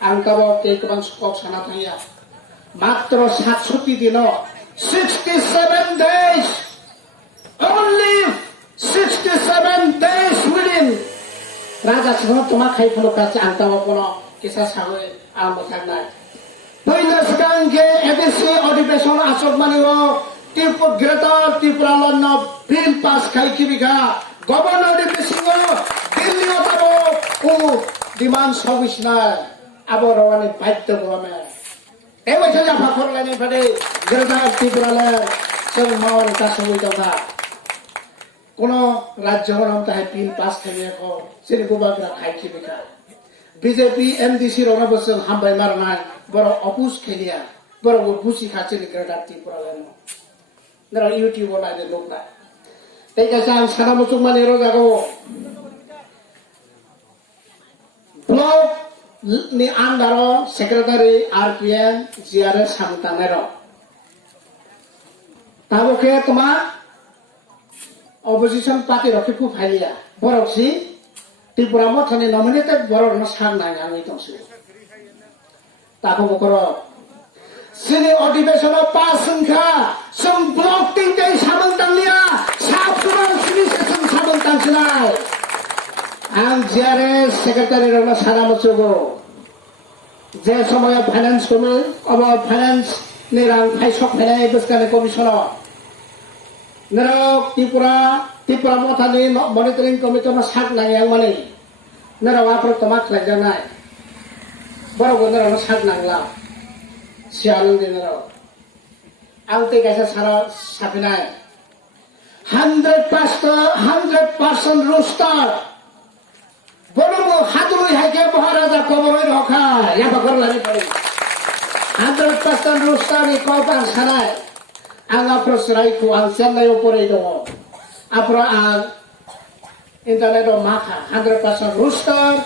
angkabok ke kebang skok sana tanya matro 67 dino 67 days only 67 days within raja semua cuma kai puluh kaca angkabok pono kisah sawe alam berkana पहिला sekarang ke edisi अधिवेशन asok maniwo tipu greater tipuralon bill pass kai kibika governor अधिवेशन Delhi otabo u demand service na abo rawani baidya gome ewe saja fakor lain pada greater tipuralon sel mawar kasoi doga kono rajya honam tahe bill pass kai ko sini bubagra kai kibika BJP MDC rona bosel hambai marnai boro opus kelia boro busi khachini greater tipuralon nara YouTube ona de lokna tei ka sang sana mucuk mani ro jago blog ni andaro secretary RPN GRS samtanero tabo ke toma opposition party ro ku phailia boroksi Tripura mo thani nominated boror no sang nai ngai tongsu tabo bokoro sini अधिवेशन पास संख्या sung blok tingkai sabang tanglia sabang sini sesung sabang tangsilai ang GRS secretary rona sana musugo je somoya finance komi aba finance ni rang paisok phelai buskane commissioner nerok Tripura mo thani monitoring committee no sak nang yang mani nera wapro tomak lajanai boro nera no sak nangla sialung dinero angte kaisa sara sapinai 100% rooster bolo hadrui haike maharaja koboroi rokha ya bakor lani pare 100% rooster ni kopang sanai anga prosrai ku ang senai opore do apro ang internet o makha 100% rooster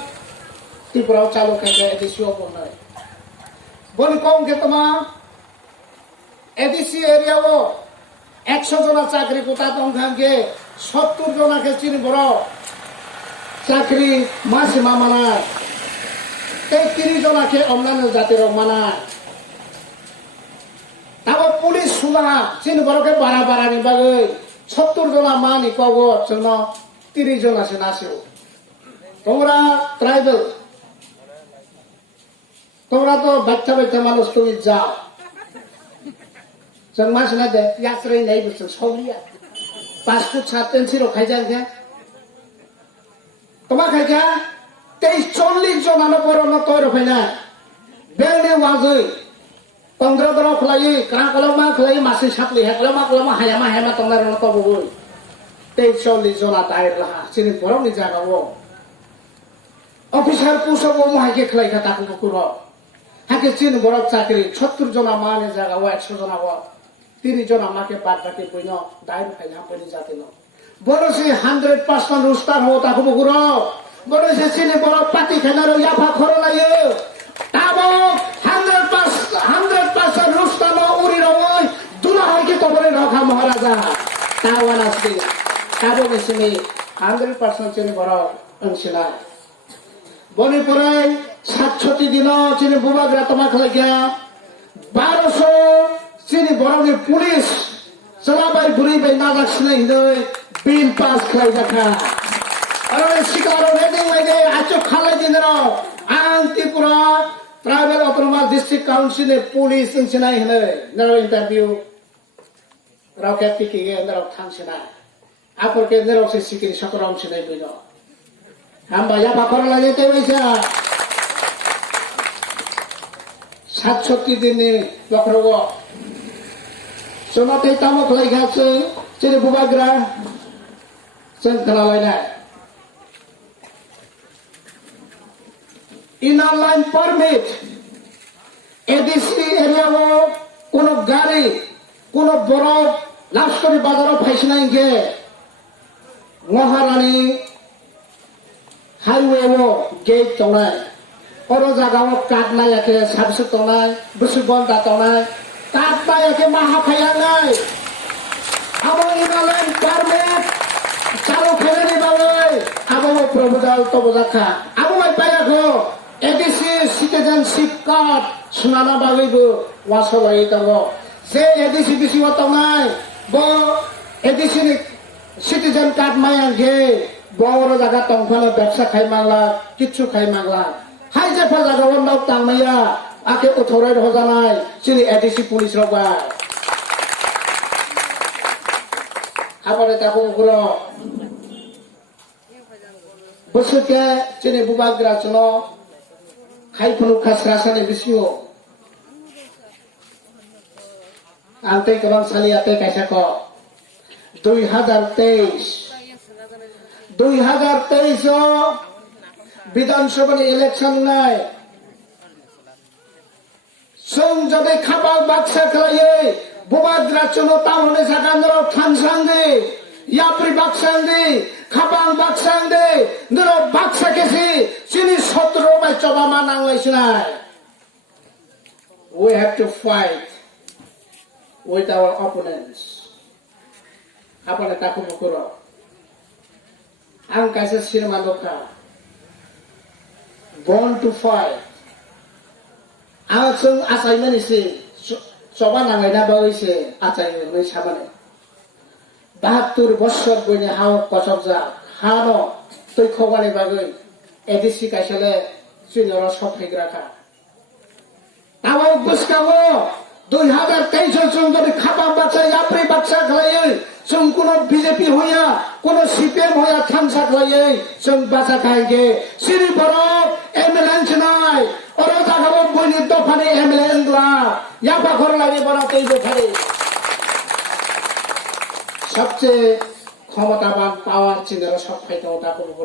Tripura chalo kaise edisio bonai bon kong ke tama ADC এরিয়াও 100 জনা চাকরি কোটা তংখাঙ্গে 70 জনাকে চিনি বড় চাকরি মাসে মামানা 30 জনাকে অন্যান্য জাতির মানা তাও পুলিশ সুলা চিনি বড়কে বাড়ানি বাগে 70 জনা মানি কগো জন্য 30 জন আছে নাসিও তোমরা ট্রাইবাল তোমরা তো বাচ্চা মানুষ তুমি যাও जों मा सानदे यास्रै बुस्थु सौलिया पासफुट सातेन सिरो खाइजांगे तमा खाइजा 23-40 जनानो बरनो तोर फैना बेने वाजै 15 दर खलाई क्रा कलमा खलाई मासे सापले हेकलमा कलमा हायामा तंगारनो तबो 23-40 जना दायर ला सिनि बरनि जागावो अफिसार पुसबो माहाके खलाई का ताकु कुरो हाके सिनि बरक चाकरी 70 जना माने जागावो 100 जना वो 30 জন আমাকে বাদ বাকি বইন দাইর খাইনা পনি যাতে ন বড়সি 100% রুস্টার হো তাকো বগুরো বড়সি সিনে বড় পাতি খানার ইয়াফা খর লাইও তাবো 100% রুস্টার উরি রয় দুলা হইকে তবরে রখা মহারাজা তাওয়ান আসবে তাবো বেসিনি 100% সিনে বড় অংশলা বনি পরে 67 দিন সিনে বুবাগ্রা তোমাক লাগিয়া 1200 Sini borongnya pulis selabai beri benazak senai bill pass kelai jaka. Orang sekarang wedding lagi acok kalai dinero. Ang Tripura Tribal Autonomous District Council pulis senai henai. Nero interview roket tiki nero thang senai. Apor ke nero se sikiri sakuram senai bino. Hamba ya bakor lagi tewisa. 67 dini bakrogo. Somatay tamok lay gatse sini bubagra sen kalalay inner line permit ADC area wo kono gari kono borok lashkari bazaro phaisna inge Maharani highway wo gate tongnai oro jaga wo katna yake sabsu tongnai busubon ta tongnai Kata ya ke maha kayangai, abang ibalan permit, kalau kalian ibalai, abang mau proposal to bozaka, abang mau bayar ko, edisi citizenship card सुनाना बागैबो वासलायै दङ जे ADC बिसिङाव थांनाय बो ADC citizen card मायागे बर' जागा दंफानो बेबसा खायमांला किच्छु खायमांला हाय जेफा जागायाव नाव थांनाया आके उथराय रजानाय जोंनि एडिसि पुलिस रावबा आबादे दाबो गुरो बोसोरके जोंनि बुबाग्राजों खायफोर खास्रासानि बिसिङाव आंते गोबां सालियाते कायसाखौ 2023 विधानसभा इलेक्शन नाय जों जदि खाबाल बाक्सा खालायै बुबाग्राजों टाउननि जागानराव थानसांदि याप्रि बाक्सांदि खाबाल बाक्सांदि नोरो बाक्सा केसि जोंनि 17 bye चबामा नांलायसिनाय we have to fight with our opponents apane taku bukuro ang kaisa sirma loka born to fight ang sung assignment isi soba nangai na baise achai noi sabane 72 বছর বইনে হাও কসব যা হানো তৈ খবানি বাগৈ এডিসি কাইসলে চিনর সফাইগ্রাখা তাও বুসকাও 2023 जों যদি খাপা বাচ্চা याप्रि बाक्सा खालायै जों কোনো বিজেপি হইয়া কোনো সিপিএম হইয়া থামসা खालायै जों बाचा खायगे सिरि बरफ एमएलएन নাই অর জাগাও বইনি দফানি एमएलएन লা याफा ঘর লাগি বড় তৈ বখারে সবচেয়ে ক্ষমতাবান পাওয়ার চিন্তার সব ফাইতে ওটা করবো